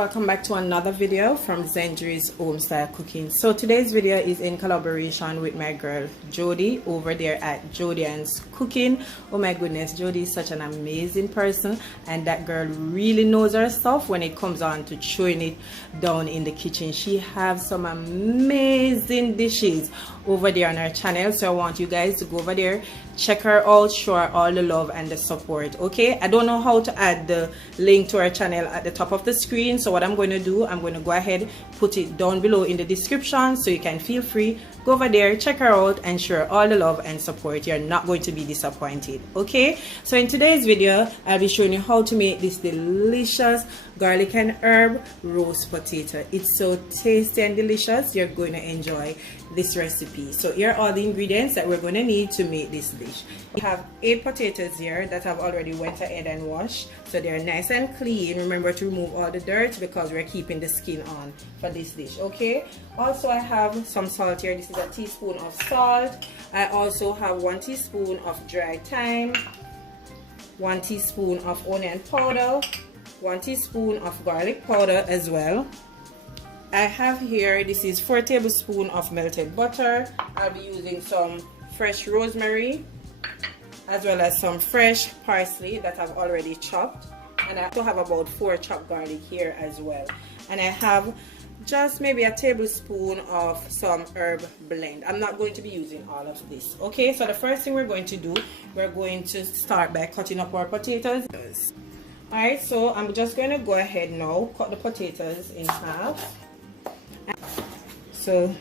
Welcome back to another video from Zenjuri's Home Style Cooking. So today's video is in collaboration with my girl Jody over there at Jody's Cooking. Oh my goodness, Jody is such an amazing person, and that girl really knows her stuff when it comes on to showing it down in the kitchen. She has some amazing dishes over there on her channel, so I want you guys to go over there, check her out, show her all the love and the support. Okay, I don't know how to add the link to her channel at the top of the screen, so what I'm going to do, I'm going to go ahead, put it down below in the description, so you can feel free, go over there, check her out and show her all the love and support. You're not going to be disappointed. Okay, so in today's video I'll be showing you how to make this delicious garlic and herb roast potato. It's so tasty and delicious. You're going to enjoy this recipe. So here are all the ingredients that we're going to need to make this dish. We have 8 potatoes here that I've already went ahead and washed, so they're nice and clean. Remember to remove all the dirt because we're keeping the skin on for this dish. Okay, also I have some salt here. This is a teaspoon of salt. I also have 1 teaspoon of dry thyme, 1 teaspoon of onion powder, 1 teaspoon of garlic powder as well. I have here, this is 4 tablespoons of melted butter. I'll be using some fresh rosemary as well as some fresh parsley that I've already chopped, and I also have about 4 chopped garlic here as well. And I have just maybe a tablespoon of some herb blend. I'm not going to be using all of this. Okay, so the first thing we're going to do, we're going to start by cutting up our potatoes. Alright, so I'm just going to go ahead now, cut the potatoes in half. So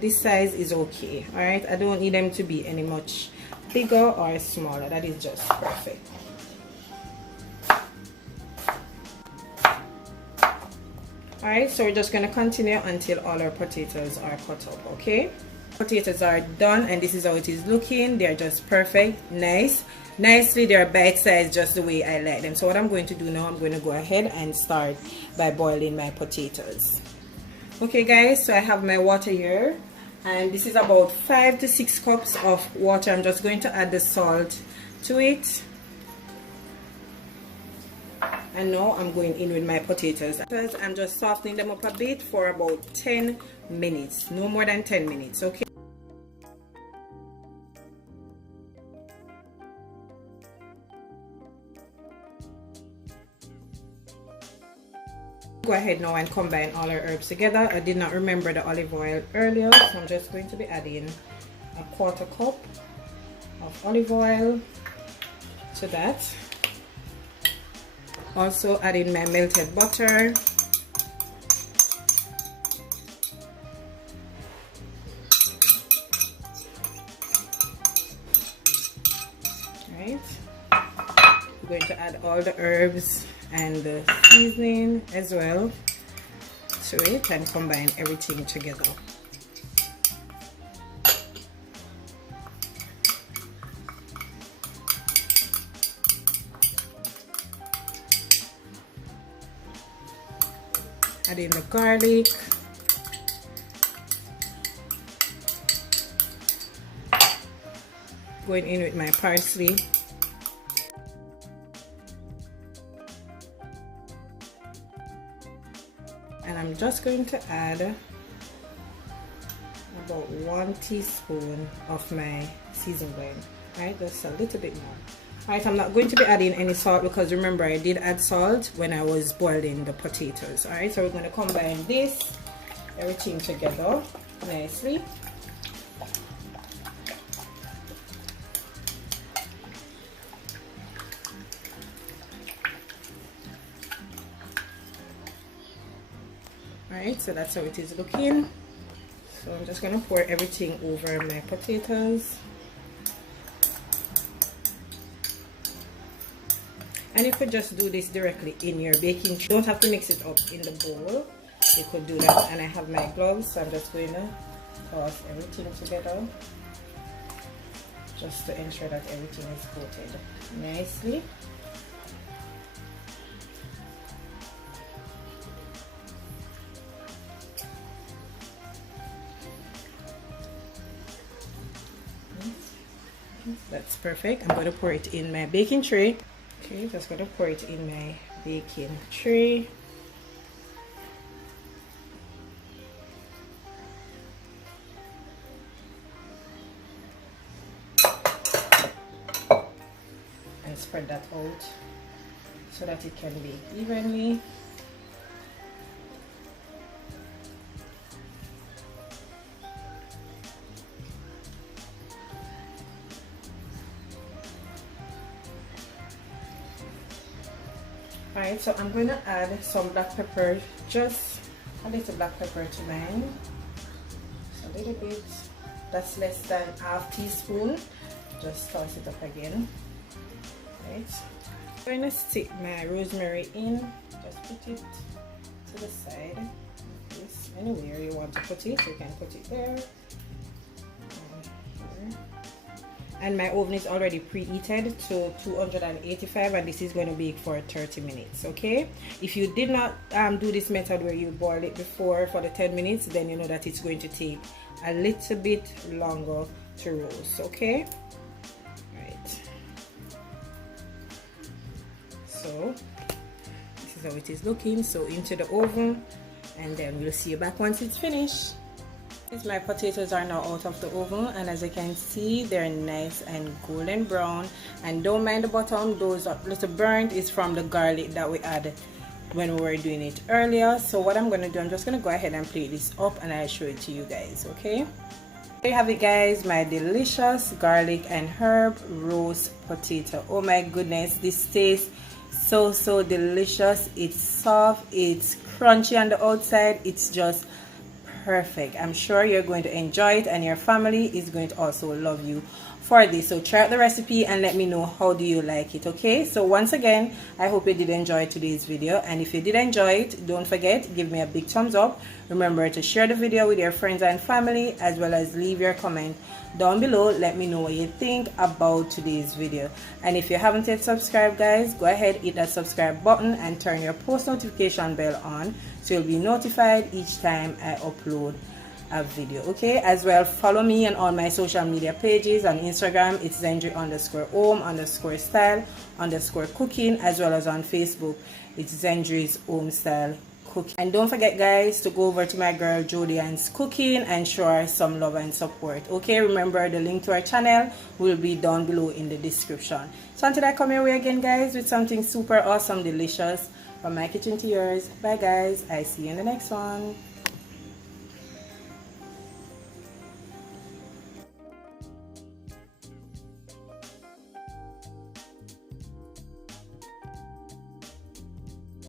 this size is okay. Alright, I don't need them to be any much bigger or smaller. That is just perfect. Alright, so we're just going to continue until all our potatoes are cut up. Okay, potatoes are done and this is how it is looking. They're just perfect, nicely, they're bite sized, just the way I like them. So what I'm going to do now, I'm going to go ahead and start by boiling my potatoes. Okay guys, so I have my water here, and this is about 5 to 6 cups of water. I'm just going to add the salt to it, and now I'm going in with my potatoes. I'm just softening them up a bit for about 10 minutes, no more than 10 minutes. Okay, go ahead now and combine all our herbs together. I did not remember the olive oil earlier, so I'm just going to be adding a 1/4 cup of olive oil to that. Also adding my melted butter, right. We're going to add all the herbs and the seasoning as well to it and combine everything together. Adding the garlic, going in with my parsley, and I'm just going to add about 1 teaspoon of my season blend, right? Just a little bit more. Right, I'm not going to be adding any salt because remember I did add salt when I was boiling the potatoes. Alright, so we're going to combine this, everything together nicely. Alright, so that's how it is looking. So I'm just going to pour everything over my potatoes. And you could just do this directly in your baking tray. You don't have to mix it up in the bowl. You could do that. And I have my gloves, so I'm just going to toss everything together just to ensure that everything is coated nicely. That's perfect. I'm going to pour it in my baking tray. Okay, just going to pour it in my baking tray. spread that out so that it can bake evenly. Alright, so I'm going to add some black pepper, just a little black pepper to mine. Just a little bit, that's less than half teaspoon. Just toss it up again. Right. I'm going to stick my rosemary in, just put it to the side. This, anywhere you want to put it, you can put it there. And my oven is already preheated to 285, and this is going to bake for 30 minutes. Okay, if you did not do this method where you boil it before for the 10 minutes, then you know that it's going to take a little bit longer to roast. Okay, right, so this is how it is looking. So into the oven, and then we'll see you back once it's finished. My potatoes are now out of the oven, and as you can see, they're nice and golden brown. And don't mind the bottom, those are little burnt is from the garlic that we added when we were doing it earlier. So what I'm going to do, I'm just going to go ahead and plate this up and I'll show it to you guys. Okay, there you have it guys, my delicious garlic and herb roast potato. Oh my goodness, this tastes so delicious. It's soft, it's crunchy on the outside, it's just perfect. I'm sure you're going to enjoy it, and your family is going to also love you for this. So try out the recipe and let me know how do you like it. Okay, so once again, I hope you did enjoy today's video, and if you did enjoy it, don't forget, give me a big thumbs up. Remember to share the video with your friends and family, as well as leave your comment down below. Let me know what you think about today's video, and if you haven't yet subscribed guys, go ahead, hit that subscribe button and turn your post notification bell on so you'll be notified each time I upload a video. Okay, as well, follow me on all my social media pages. On Instagram, it's Zendry_home_style_cooking, as well as on Facebook, it's Zendry's Home Style Cooking. And don't forget guys to go over to my girl Jody's Cooking and show her some love and support. Okay, remember the link to our channel will be down below in the description. So until I come your way again guys with something super awesome delicious, from my kitchen to yours. Bye guys, I see you in the next one.